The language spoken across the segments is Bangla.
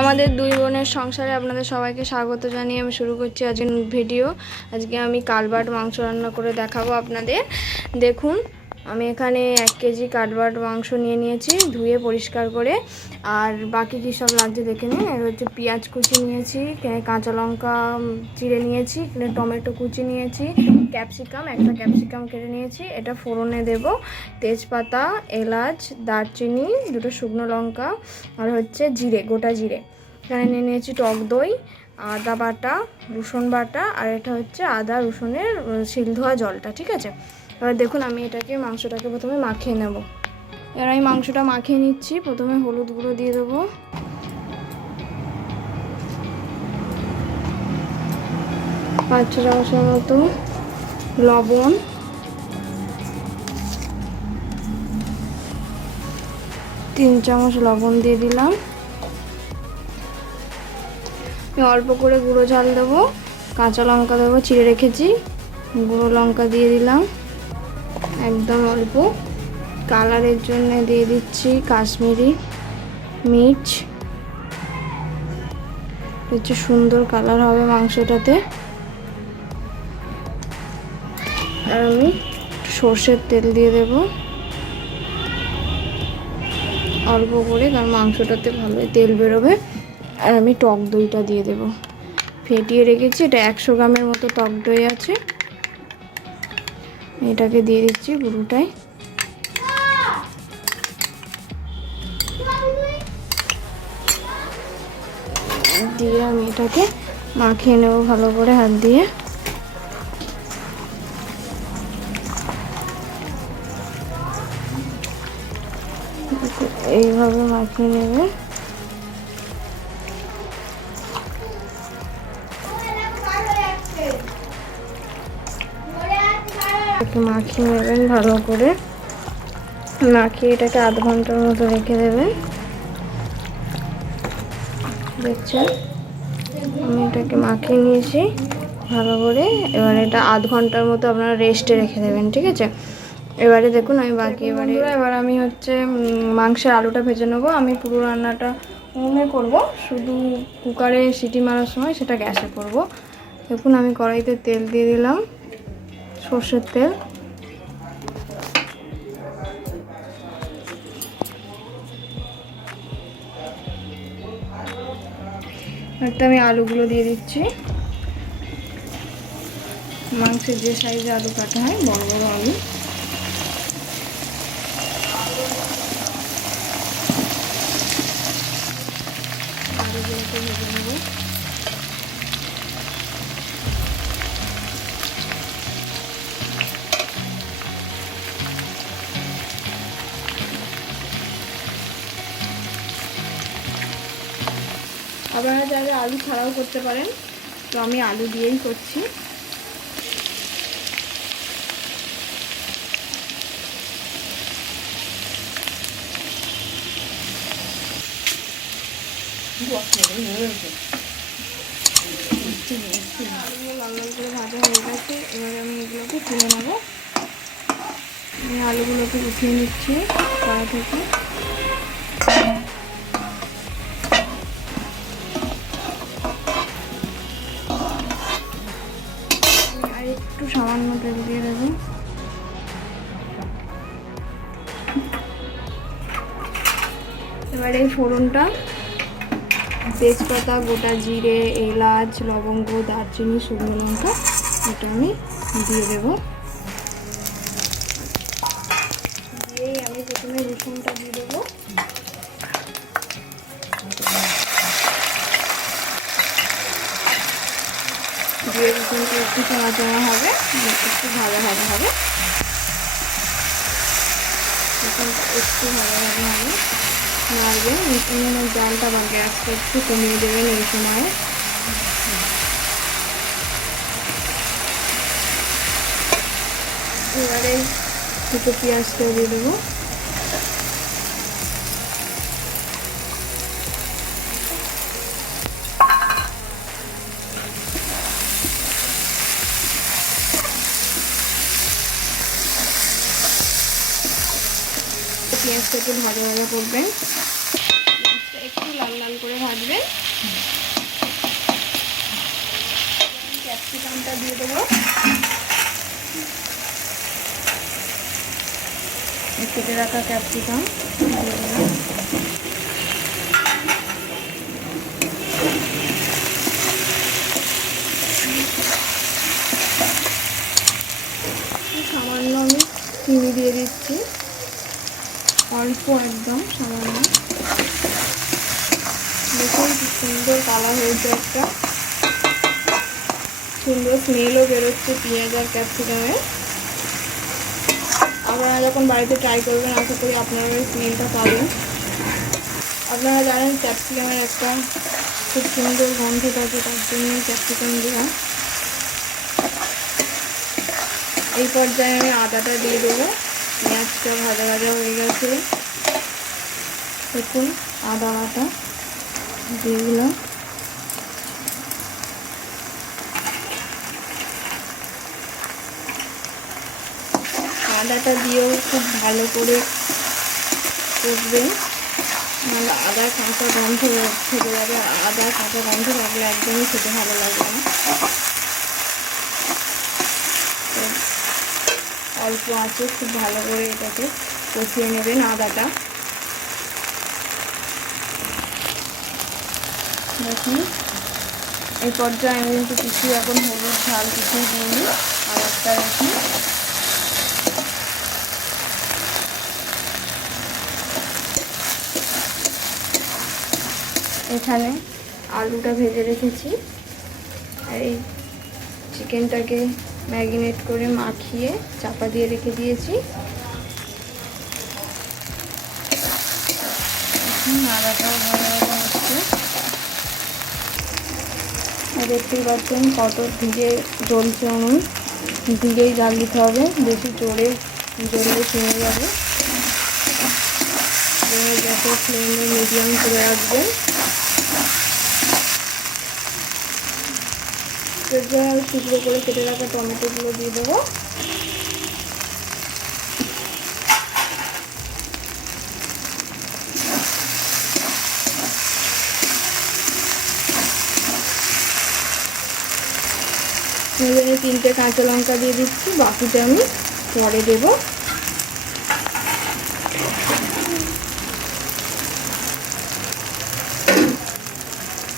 আমাদের দুই বোনের সংসারে আপনাদের সবাইকে স্বাগত জানিয়ে আমি শুরু করছি আজকের ভিডিও। আজকে আমি কালবাট মাংস রান্না করে দেখাবো আপনাদের। দেখুন, আমি এখানে 1 কেজি কালবাট মাংস নিয়ে নিয়েছি, ধুয়ে পরিষ্কার করে। আর বাকি কী সব লাগছে দেখে নিন। এর হচ্ছে পেঁয়াজ কুচি নিয়েছি, কাঁচা লঙ্কা চিড়ে নিয়েছি, টমেটো কুচি নিয়েছি, একটা ক্যাপসিকাম কেটে নিয়েছি। এটা ফোড়নে দেব তেজপাতা, এলাচ, দারচিনি, 2টো শুকনো লঙ্কা, আর হচ্ছে জিরে, গোটা জিরে। এখানে নিয়ে নিয়েছি টক দই, আদা বাটা, রসুন বাটা, আর এটা হচ্ছে আদা রসুনের শিল ধোয়া জলটা। ঠিক আছে, এবার দেখুন আমি মাংসটাকে প্রথমে মাখিয়ে নেব। এবার আমি মাংসটা মাখিয়ে নিচ্ছি। প্রথমে হলুদ গুঁড়ো দিয়ে দেবো, 5 চামচের মতো লবণ, 3 চামচ লবণ দিয়ে দিলাম। অল্প করে গুঁড়ো ঝাল দেবো, কাঁচা লঙ্কা দেবো চিড়ে রেখেছি, গুঁড়ো লঙ্কা দিয়ে দিলাম একদম অল্প। কালারের জন্য দিয়ে দিচ্ছি কাশ্মীরি মির্চ, হচ্ছে সুন্দর কালার হবে মাংসটাতে। আর আমি সর্ষের তেল দিয়ে দেব অল্প করে, কারণ মাংসটাতে ভালোই তেল বেরোবে। আর আমি টক দইটা দিয়ে দেব, ফেটিয়ে রেখেছি। এটা 100 গ্রামের মতো টক দই আছে, এটাকে দিয়ে দিচ্ছি পুরোটাই। দিয়ে আমি এটাকে মাখিয়ে নেব ভালো করে হাত দিয়ে। এইভাবে মাখিয়ে নেবে। মাখিয়ে নেবেন ভালো করে, মাখিয়ে এটাকে আধ ঘন্টার মতো রেখে দেবেন। দেখছেন আমি এটাকে মাখিয়ে নিয়েছি ভালো করে। এবার এটা আধ ঘন্টার মতো আপনারা রেস্টে রেখে দেবেন। ঠিক আছে, এবারে দেখুন আমি এবার আমি হচ্ছে মাংসের আলুটা ভেজে নেবো। আমি পুরো রান্নাটা উনুনে করব, শুধু কুকারে সিটি মারার সময় সেটা গ্যাসে করব। দেখুন আমি কড়াইতে তেল দিয়ে দিলাম, সর্ষের তেল। একটা আমি আলুগুলো দিয়ে দিচ্ছি, মাংসের যে সাইজে আলু কাটা হয়, বড় বড় আলু। আলুগুলোকে ভেজে নেব। আপনারা চাইলে আলু ছাড়াও করতে পারেন, তো আমি আলু দিয়েই করছি। আলুগুলো লাল লাল করে ভাজা হয়ে গেছে, এবারে আমি এগুলোকে তুলে নেব। আমি আলুগুলোকে উঠিয়ে নিচ্ছি কড়া থেকে। আর একটু সামান্য তেল দিয়ে দেবো। এবার এই ফোড়নটা তেজপাতা, গোটা জিরে, এলাচ, লবঙ্গ, দারচিনি, শুকনো লঙ্কা, এটা আমি দিয়ে দেবো। দিয়েই আমি প্রথমে রসুনটা দিয়ে দেবো। দিয়ে রসুনটা একটু চানা হবে, একটু ভালো হবে। রসুনটা একটু ভালো হবে নাড়বেন। উনুনের জালটা বা গ্যাসটা একটু কমিয়ে দেবেন এই সময়। এবারে দুটো পেঁয়াজটা দিয়ে দেবো। পেঁয়াজটা একটু ভাজা করবেন, একটু লাল লাল করে ভাজবেন। ক্যাপসিকামটা দিয়ে দেবো, কেটে রাখা ক্যাপসিকাম দিয়ে দেবো। সামান্য আমি চিনি দিয়ে দিচ্ছি, অল্প একদম সামান্য। দেখুন কি সুন্দর কালার হয়েছে, একটা সুন্দর স্মেলও বেরোচ্ছে পেঁয়াজ আর ক্যাপসিকামের। আপনারা যখন বাড়িতে ট্রাই করবেন আশা করি আপনারা ওই স্মেলটা পাবেন। আপনারা জানেন ক্যাপসিকামের একটা খুব সুন্দর গন্ধ থাকে, তার জন্য ক্যাপসিকাম দেওয়া। এই পর্যায়ে আমি আদাটা দিয়ে দেবো। পেঁয়াজটা ভাজা ভাজা হয়ে গেছে, দেখুন আদা বাটা দিয়ে দিলাম। আদাটা দিয়েও খুব ভালো করে করবেন, নাহলে আদার কাঁচা গন্ধ থেকে যাবে। আদার কাঁচা গন্ধ থাকলে একদমই খেতে ভালো লাগবে না। অল্প আঁচে খুব ভালো করে এটাকে কষিয়ে নেবেন আদাটা। দেখুন এই পর্যায়ে আমি কিন্তু কিছু এখন হলুদ ঝাল কিছুই দিইনি, আর একটা রাখি। এখানে আলুটা ভেজে রেখেছি, আর এই চিকেনটাকে ম্যারিনেট করে মাখিয়ে চাপা দিয়ে রেখে দিয়েছি। আদাটাও ভালো হচ্ছে, দেখতেই পাচ্ছেন কত ধীরে জ্বলছে উনুন। ধীরেই জাল দিতে হবে, বেশি জোরে জ্বললে কমে যাবে। গ্যাসের ফ্লেমে মিডিয়াম করে রাখবেন। টুকরো করে কেটে রাখা টমেটোগুলো দিয়ে দেবো। এখানে 3টে কাঁচা লঙ্কা দিয়ে দিচ্ছি, বাকিটা আমি পরে দেবো।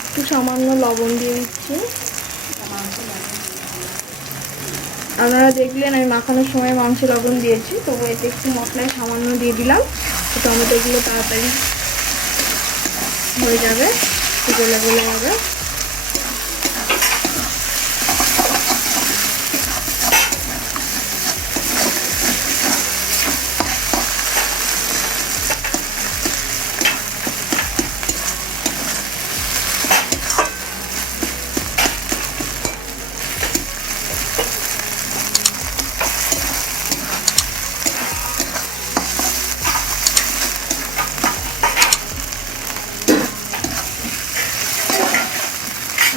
একটু সামান্য লবণ দিয়ে দিচ্ছি। আপনারা দেখলেন আমি মাখানোর সময় মাংসে লবণ দিয়েছি, তবু এতে একটু মশলায় সামান্য দিয়ে দিলাম। টমেটোগুলো তাড়াতাড়ি হয়ে যাবে, গলে গলে যাবে।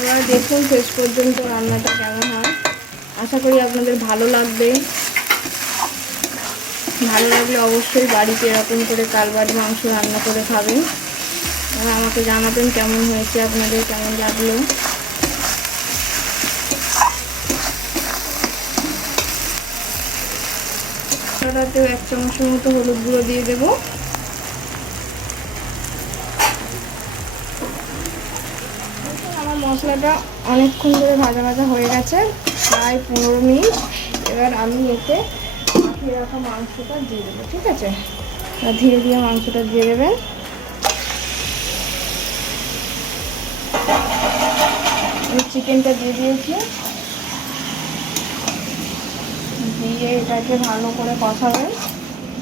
আপনারা দেখুন শেষ পর্যন্ত রান্নাটা কেমন হয়। আশা করি আপনাদের ভালো লাগবে। ভালো লাগলে অবশ্যই বাড়িতে এরকম করে কালবাটি মাংস রান্না করে খাবেন, আর আমাকে জানাবেন কেমন হয়েছে, আপনাদের কেমন লাগলো। মশলাটাতেও 1 চামচের মতো হলুদ গুঁড়ো দিয়ে দেবো। আমার মশলাটা অনেকক্ষণ ধরে ভাজা ভাজা হয়ে গেছে, প্রায় 15 মিনিট। এবার আমি এতে মাখিয়ে রাখা মাংসটা দিয়ে দেবো, ঠিক আছে? আর ধীরে ধীরে মাংসটা দিয়ে দেবেন। চিকেনটা দিয়ে দিয়েছি, দিয়ে এটাকে ভালো করে কষাবেন।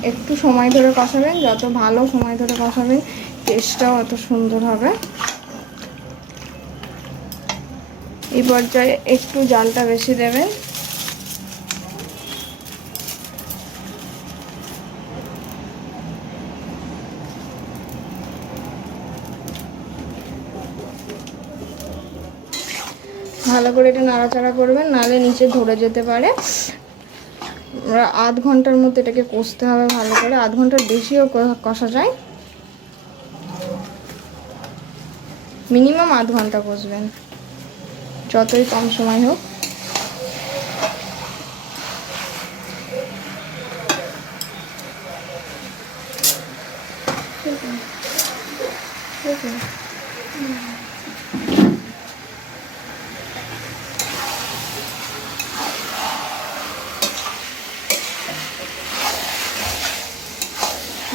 একটু সময় ধরে কষাবেন, যত ভালো সময় ধরে কষাবেন টেস্টটাও অত সুন্দর হবে। এই পর্যায়ে একটু জালটা বেশি দেবেন। ভালো করে এটা নাড়াচাড়া করবেন, নাহলে নিচে ধরে যেতে পারে। 1/2 ঘন্টার মতো এটাকে কষতে হবে ভালো করে, 1/2 ঘন্টার বেশিও কষা যায়। মিনিমাম আধ ঘন্টা কষবেন, যতই কম সময় হোক।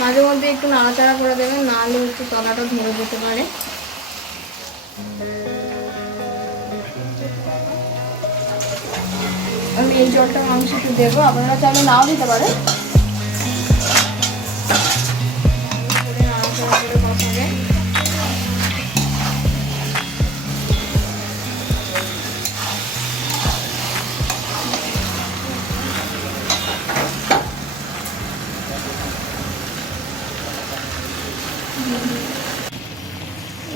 মাঝে মধ্যে একটু নাড়াচাড়া করে দেবেন, নাহলে একটু তলাটা ধরে যেতে পারে। আমি এই জলটা মাংসতে দেবো, আপনারা চাইলে নাও দিতে পারেন। নাড়াচাড়া করে বসাবে।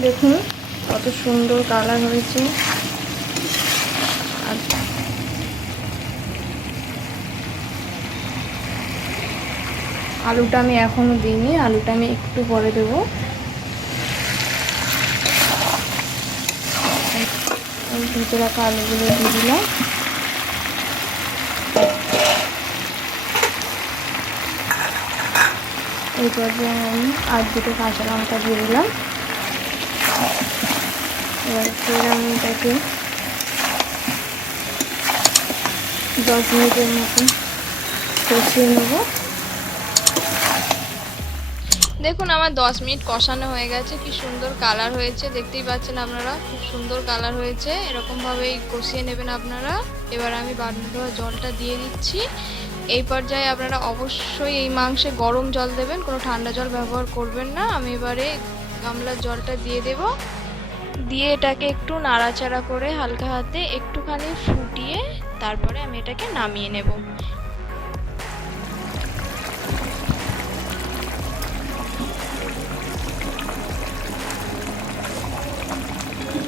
দেখুন কত সুন্দর কালার হয়েছে। আর আলুটা আমি এখনো দিইনি, আলুটা আমি একটু পরে দেবো। ভিতরে রাখা আলুগুলো দিয়ে দিলাম। এই পর্যায়ে আমি আর দুটো কাঁচা লঙ্কা দিয়ে দিলাম। এবার ফের আমি এটাকে 10 মিনিটের মতো কষিয়ে নেব। দেখুন আমার 10 মিনিট কষানো হয়ে গেছে, কি সুন্দর কালার হয়েছে, দেখতেই পাচ্ছেন আপনারা, খুব সুন্দর কালার হয়েছে। এরকমভাবেই কষিয়ে নেবেন আপনারা। এবার আমি বাটনা ধোয়া জলটা দিয়ে দিচ্ছি। এই পর্যায়ে আপনারা অবশ্যই এই মাংসে গরম জল দেবেন, কোনো ঠান্ডা জল ব্যবহার করবেন না। আমি এবারে গামলার জলটা দিয়ে দেব, দিয়ে এটাকে একটু নাড়াচাড়া করে হালকা হাতে একটুখানি ফুটিয়ে তারপরে আমি এটাকে নামিয়ে নেব।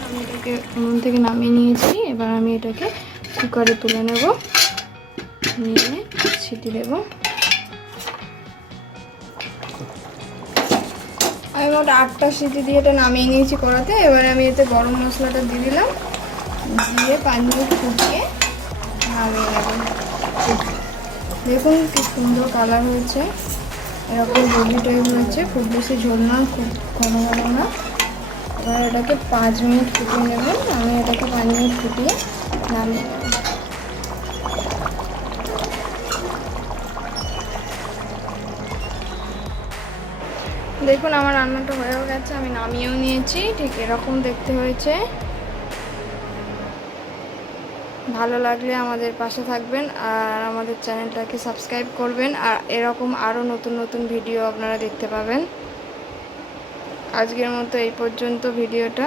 আমি এটাকে উনুন থেকে নামিয়ে নিয়েছি। এবার আমি এটাকে কুকারে তুলে নেব, নিয়ে সিটি দেব। আমি মোট 8টা সিটি দিয়ে এটা নামিয়ে নিয়েছি কড়াতে। এবারে আমি এতে গরম মশলাটা দিয়ে দিলাম, দিয়ে 5 মিনিট ফুটিয়ে নামিয়ে নেব। দেখুন কি সুন্দর কালার হয়েছে, এরকম গ্রেভি টাইপ হয়েছে, খুব বেশি ঝোল না, খুব ঘন ঘন না। এবার এটাকে 5 মিনিট ফুটিয়ে নেবেন। আমি এটাকে 5 মিনিট ফুটিয়ে নামিয়ে নেব। দেখুন আমার রান্নাটা হয়েও গেছে, আমি নামিয়েও নিয়েছি। ঠিক এরকম দেখতে হয়েছে। ভালো লাগলে আমাদের পাশে থাকবেন আর আমাদের চ্যানেলটাকে সাবস্ক্রাইব করবেন, আর এরকম আরও নতুন নতুন ভিডিও আপনারা দেখতে পাবেন। আজকের মতো এই পর্যন্ত ভিডিওটা।